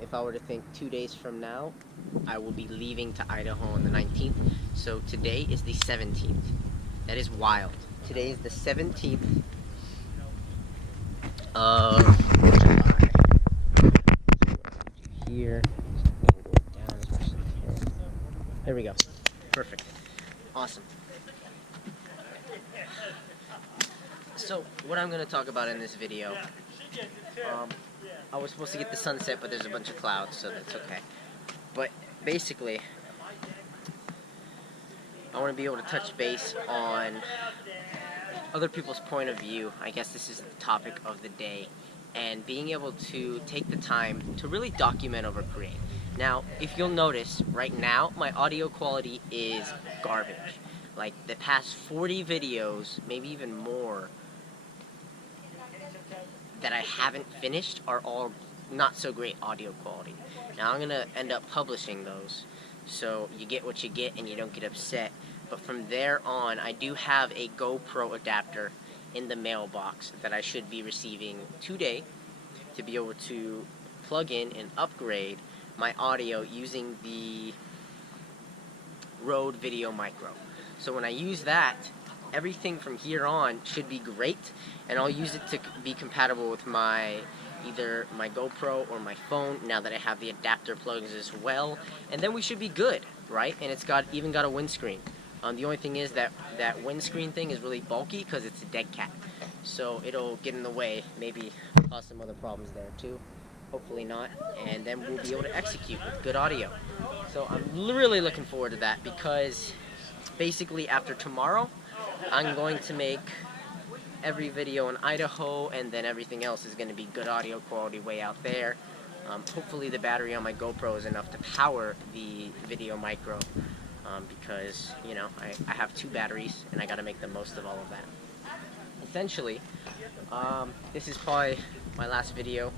If I were to think 2 days from now, I will be leaving to Idaho on the 19th. So today is the 17th. That is wild. Today is the 17th of July. Here. Down as much as I can. There we go. Perfect. Awesome. So, what I'm going to talk about in this video, I was supposed to get the sunset, but there's a bunch of clouds, so that's okay. But basically, I want to be able to touch base on other people's point of view. I guess this is the topic of the day, and being able to take the time to really document over create. Now, if you'll notice, right now, my audio quality is garbage. Like, the past 40 videos, maybe even more, that I haven't finished are all not so great audio quality. Now I'm going to end up publishing those, so you get what you get and you don't get upset. But from there on, I do have a GoPro adapter in the mailbox that I should be receiving today to be able to plug in and upgrade my audio using the Rode Video Micro. So when I use that, everything from here on should be great, and I'll use it to be compatible with either my GoPro or my phone now that I have the adapter plugs as well, and then we should be good, right? And it's even got a windscreen. The only thing is that windscreen thing is really bulky because it's a dead cat, so it'll get in the way, maybe cause some other problems there too. Hopefully not, and then we'll be able to execute with good audio. So I'm really looking forward to that, because basically after tomorrow, I'm going to make every video in Idaho, and then everything else is going to be good audio quality way out there. Hopefully the battery on my GoPro is enough to power the Video Micro, because, you know, I have 2 batteries, and I got to make the most of all of that. Essentially, this is probably my last video.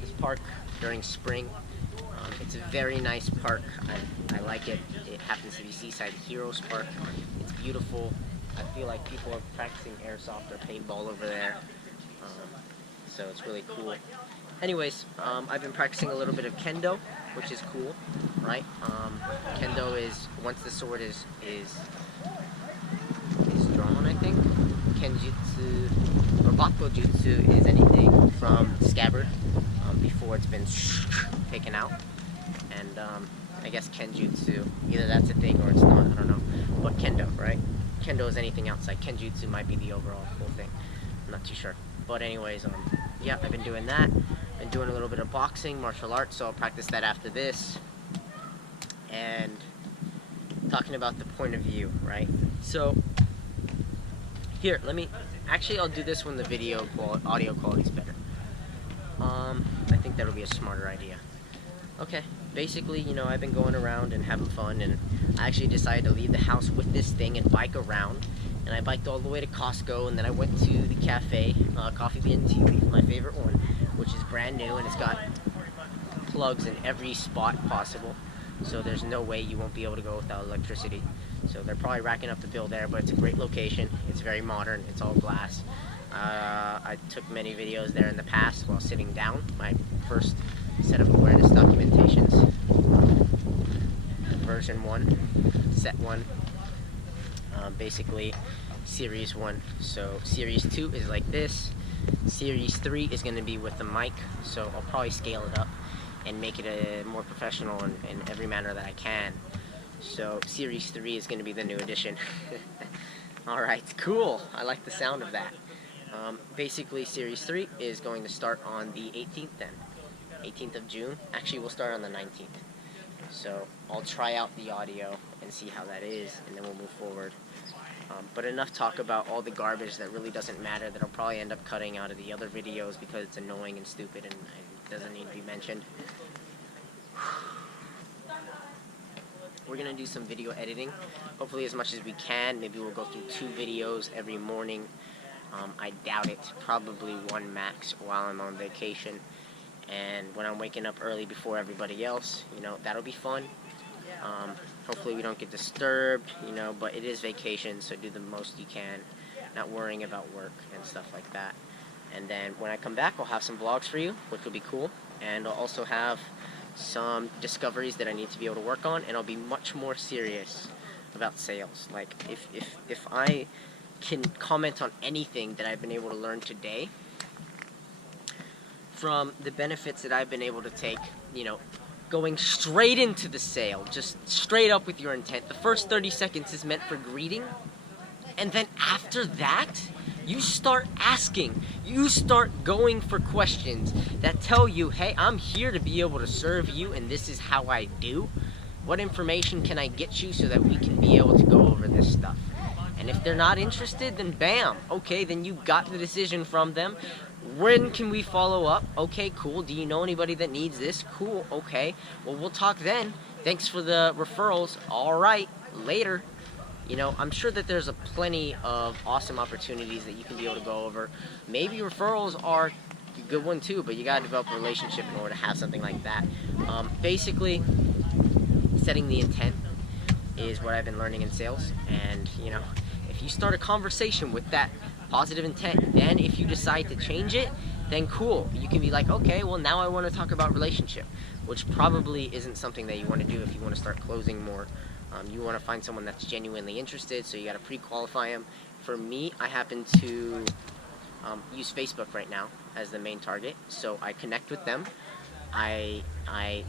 This park during spring, it's a very nice park. I like it. It happens to be Seaside Heroes Park. It's beautiful. I feel like people are practicing airsoft or paintball over there, so it's really cool. Anyways, I've been practicing a little bit of Kendo, which is cool, right? Kendo is, once the sword is drawn, I think. Kenjutsu or Battojutsu is anything from scabbard before it's been taken out, and I guess Kenjutsu, either that's a thing or it's not, I don't know. But Kendo, right? Kendo is anything outside. Kenjutsu might be the overall whole thing. I'm not too sure. But anyways, yeah, I've been doing that. Been doing a little bit of boxing, martial arts, so I'll practice that after this. And talking about the point of view, right? So, here, actually I'll do this when the audio quality is better. I think that'll be a smarter idea. Okay, basically, you know, I've been going around and having fun, and I actually decided to leave the house with this thing and bike around. And I biked all the way to Costco, and then I went to the cafe, Coffee Bean and Tea Leaf, my favorite one, which is brand new, and it's got plugs in every spot possible. So there's no way you won't be able to go without electricity. So they're probably racking up the bill there, but it's a great location. It's very modern. It's all glass. I took many videos there in the past while sitting down. My first set of awareness documentations. Version 1, set 1, basically series 1. So series 2 is like this. Series 3 is going to be with the mic, so I'll probably scale it up and make it more professional in every manner that I can. So series 3 is going to be the new edition. Alright, cool. I like the sound of that. Basically, series 3 is going to start on the 18th then. 18th of June. Actually, we'll start on the 19th. So I'll try out the audio and see how that is, and then we'll move forward. But enough talk about all the garbage that really doesn't matter, that I'll probably end up cutting out of the other videos because it's annoying and stupid and it doesn't need to be mentioned. We're going to do some video editing, hopefully as much as we can. Maybe we'll go through 2 videos every morning. I doubt it, probably 1 max while I'm on vacation. And when I'm waking up early before everybody else, you know, that'll be fun. Hopefully we don't get disturbed, you know, but it is vacation, so do the most you can, not worrying about work and stuff like that. And then when I come back, I'll have some vlogs for you, which will be cool. and I'll also have some discoveries that I need to be able to work on, and I'll be much more serious about sales. Like, if I can comment on anything that I've been able to learn today from the benefits that I've been able to take, you know, going straight into the sale, just straight up with your intent. The first 30 seconds is meant for greeting, and then after that, you start asking. You start going for questions that tell you, hey, I'm here to be able to serve you, and this is how I do. What information can I get you so that we can be able to go over this stuff? And if they're not interested, then bam. Okay, then you got the decision from them. When can we follow up? Okay, cool. Do you know anybody that needs this? Cool. Okay. Well, we'll talk then. Thanks for the referrals. All right. Later. You know, I'm sure that there's plenty of awesome opportunities that you can be able to go over. Maybe referrals are a good one too, but you gotta develop a relationship in order to have something like that. Basically, setting the intent is what I've been learning in sales, and you know, if you start a conversation with that positive intent, then if you decide to change it, then cool. You can be like, okay, well now I want to talk about relationship, which probably isn't something that you want to do if you want to start closing more. You want to find someone that's genuinely interested, so you got to pre-qualify them. For me, I happen to use Facebook right now as the main target, so I connect with them. I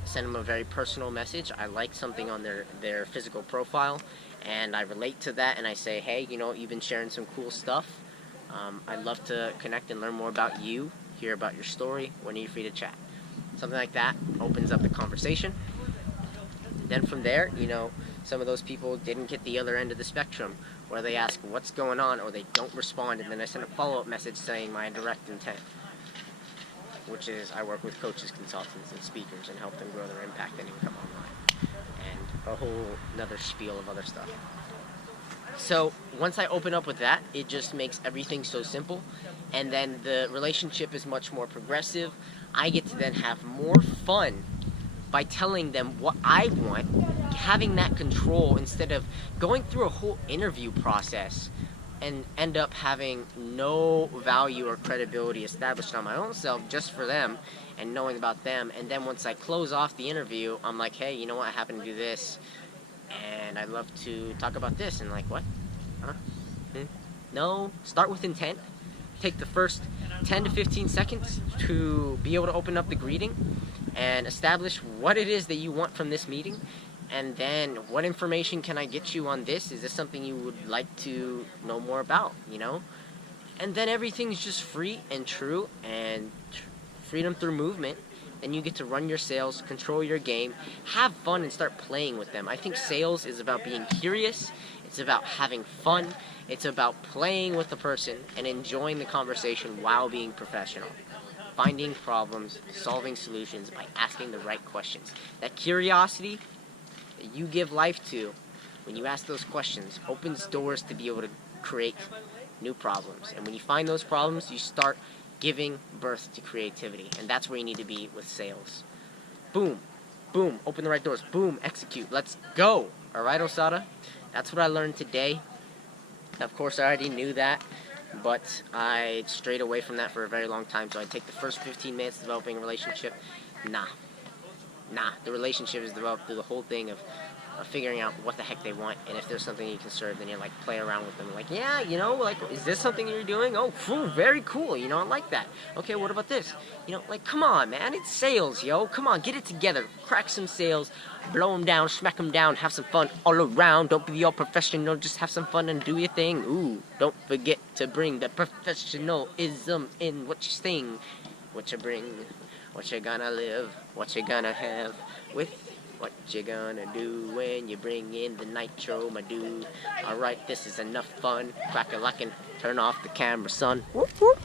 send them a very personal message. I like something on their physical profile, and I relate to that, and I say, hey, you know, you've been sharing some cool stuff. I'd love to connect and learn more about you, hear about your story. When are you free to chat? Something like that opens up the conversation. Then from there, you know, some of those people didn't get the other end of the spectrum, where they ask what's going on, or they don't respond, and then I send a follow-up message saying my direct intent, which is I work with coaches, consultants, and speakers and help them grow their impact and income online, and a whole another spiel of other stuff. So once I open up with that, it just makes everything so simple, and then the relationship is much more progressive. I get to then have more fun by telling them what I want, having that control instead of going through a whole interview process and end up having no value or credibility established on my own self just for them and knowing about them. And then once I close off the interview, I'm like, hey, you know what, I happen to do this, and I'd love to talk about this. And like, what? Huh? No, start with intent. Take the first 10 to 15 seconds to be able to open up the greeting and establish what it is that you want from this meeting, and then what information can I get you on this? Is this something you would like to know more about, you know? And then everything's just free and true, and freedom through movement. Then you get to run your sales, control your game, have fun, and start playing with them. I think sales is about being curious. It's about having fun. It's about playing with the person and enjoying the conversation while being professional. Finding problems, solving solutions by asking the right questions. That curiosity that you give life to when you ask those questions opens doors to be able to create new problems. And when you find those problems, you start giving birth to creativity. And that's where you need to be with sales. Boom. Boom. Open the right doors. Boom. Execute. Let's go. Alright, Osada? That's what I learned today. Of course, I already knew that, but I strayed away from that for a very long time. So I take the first 15 minutes developing a relationship. Nah. The relationship is developed through the whole thing of figuring out what the heck they want, and if there's something you can serve, then you like play around with them. Like, yeah, you know, like, is this something you're doing? Oh, phew, very cool. You know, I like that. Okay, what about this? You know, like, come on, man, it's sales, yo. Come on, get it together. Crack some sales, blow them down, smack them down, have some fun all around. Don't be all professional, just have some fun and do your thing. Ooh, don't forget to bring the professionalism in what you sing, what you bring, what you gonna live, what you gonna have with. What you gonna do when you bring in the nitro, my dude? Alright, this is enough fun. Crack a lock and turn off the camera, son. Whoop, whoop.